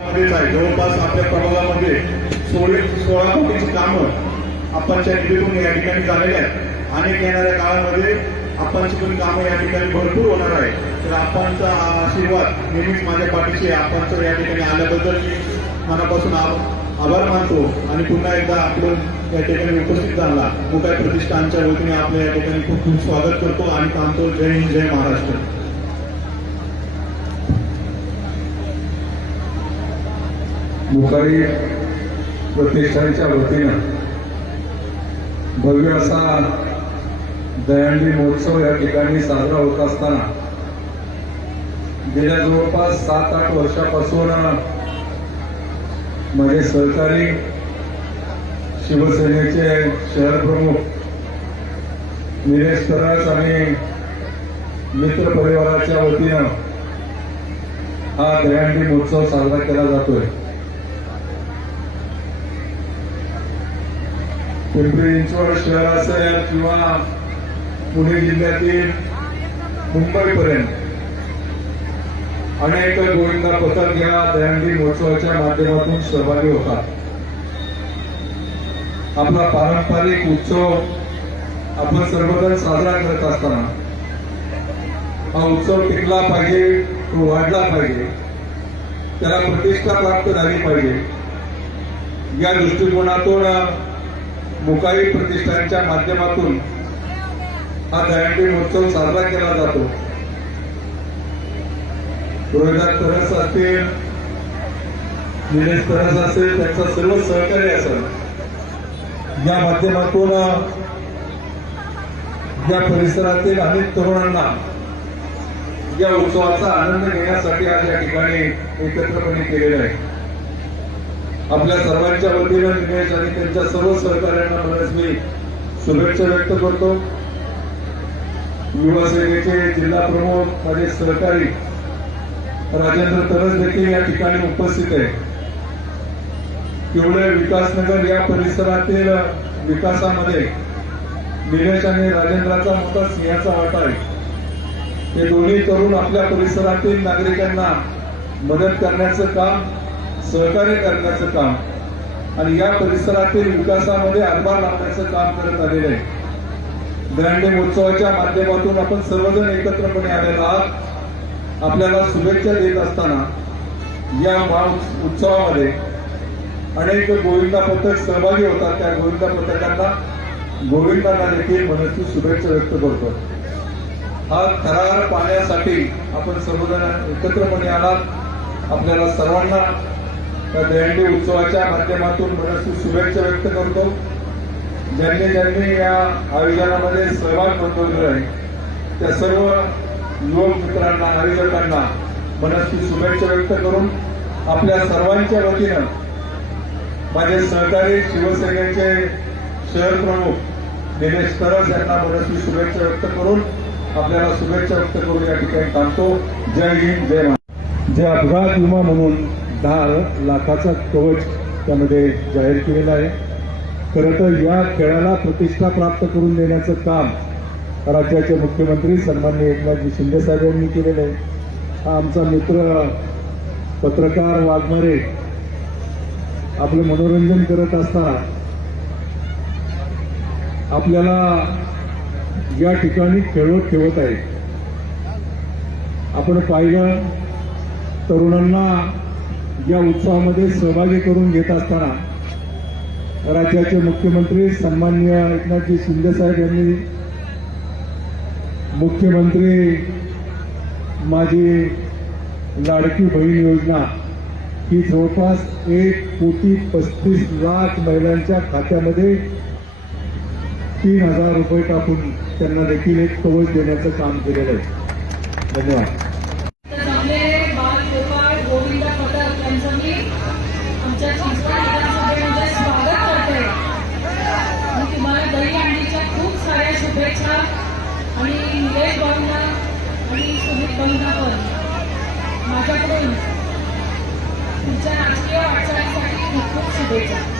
जवळपास आपल्या प्रभागामध्ये सोळे सोळा कोटीची कामं आपणच्या निधीतून या ठिकाणी झालेली आहेत. अनेक येणाऱ्या काळामध्ये आपणची पण कामं या ठिकाणी भरपूर होणार आहे तर आपणचा आशीर्वाद नेहमीच माझ्या पाठीशी आपणचं या ठिकाणी आल्याबद्दल मी मनापासून आभार मानतो. आणि पुन्हा एकदा आपण या ठिकाणी उपस्थित झाला. मुकाय प्रतिष्ठानच्या वतीने आपल्या या ठिकाणी खूप खूप स्वागत करतो आणि थांबतो. जय हिंद जय महाराष्ट्र. मुखारी प्रतिष्ठानच्या वतीनं भव्य असा दयांडी महोत्सव या ठिकाणी साजरा होत असताना गेल्या जवळपास सात आठ वर्षापासून माझे सहकारी शिवसेनेचे शहर प्रमुख निलेश तरस आणि मित्र परिवाराच्या वतीनं हा दयांडी महोत्सव साजरा केला जातोय. पिंपरी चिंचवड शहर असेल किंवा पुणे जिल्ह्यातील मुंबईपर्यंत अनेक गोविंदा पथक या दहीहंडी महोत्सवाच्या माध्यमातून सहभागी होतात. आपला पारंपरिक उत्सव आपण सर्वजण साजरा करत असताना हा उत्सव टिकला पाहिजे तो वाढला पाहिजे त्याला प्रतिष्ठा प्राप्त झाली पाहिजे. या दृष्टिकोनातून मुकावी प्रतिष्ठानच्या माध्यमातून हा दहीहंडी महोत्सव साजरा केला जातो. रोहिदास तरस असतील निलेश तरस असेल त्यांचा सर्व सहकार्य असेल. या माध्यमातून या परिसरातील अनेक तरुणांना या उत्सवाचा आनंद घेण्यासाठी आज या ठिकाणी एकत्रपणे केलेलं आहे. आपल्या सर्वांच्या वतीनं निमेश आणि त्यांच्या सर्व सहकार्यांना म्हणूनच मी शुभेच्छा व्यक्त करतो. युवा सेनेचे जिल्हा प्रमुख माझे सहकारी राजेंद्र तरस देखील या ठिकाणी उपस्थित आहे केवळ विकासनगर या परिसरातील विकासामध्ये निलेश आणि राजेंद्राचा मोठा सिंहाचा वाटा आहे. हे दोन्ही तरुण आपल्या परिसरातील नागरिकांना मदत करण्याचं काम सहकार्य करण्याचं काम आणि या परिसरातील विकासामध्ये हातभार लावण्याचं काम करत आलेलं आहे. दहीहंडी महोत्सवाच्या माध्यमातून आपण सर्वजण एकत्रपणे आलेलो आहात. आपल्याला शुभेच्छा देत असताना या उत्सवामध्ये अनेक गोविंदा पथक सहभागी होतात. त्या गोविंदा पथकांना गोविंदांना देखील मनस्वी शुभेच्छा व्यक्त करतो. हा थरार पाहण्यासाठी आपण सर्वजण एकत्रपणे आलात. आपल्याला सर्वांना त्या दहीहंडी उत्सवाच्या माध्यमातून मनस्वी शुभेच्छा व्यक्त करतो. ज्यांनी ज्यांनी या आयोजनामध्ये सहभाग नोंदवलेला आहे त्या सर्व युवक मित्रांना आयोजकांना मनस्वी शुभेच्छा व्यक्त करून आपल्या सर्वांच्या वतीनं माझे सहकारी शिवसेनेचे शहर प्रमुख दिनेश तरस यांना मनस्वी शुभेच्छा व्यक्त करून आपल्याला शुभेच्छा व्यक्त करून या ठिकाणी थांबतो. जय हिंद जय महाराज जे अपघात विमा म्हणून दहा लाखाचा कवच त्यामध्ये जाहीर केलेला आहे. खरं तर या खेळाला प्रतिष्ठा प्राप्त करून देण्याचं काम राज्याचे मुख्यमंत्री सन्मान्य एकनाथजी शिंदे यांनी केलेलं आहे. हा आमचा मित्र पत्रकार वाघमारे आपलं मनोरंजन करत असताना आपल्याला या ठिकाणी खेळवत ठेवत आहे. आपण पाहिलं तरुणांना या उत्सवामध्ये सहभागी करून घेत असताना राज्याचे मुख्यमंत्री सन्माननीय एकनाथजी शिंदे साहेब यांनी मुख्यमंत्री माझी लाडकी बहीण योजना ही जवळपास एक कोटी पस्तीस लाख महिलांच्या खात्यामध्ये तीन हजार रुपये टाकून त्यांना देखील एक कवच देण्याचं काम केलेलं आहे. धन्यवाद तर जमलेले बाल गोपाळ गोविंदा पथक यांचं मी आमच्या चिंचवड विधानसभेमध्ये स्वागत करते आणि तुम्हाला दहीहंडीच्या खूप साऱ्या शुभेच्छा आणि निलेश भाऊंना आणि सुमित भाऊंना पण. माझ्याकडून तुमच्या राजकीय वाटचालीसाठी खूप खूप शुभेच्छा.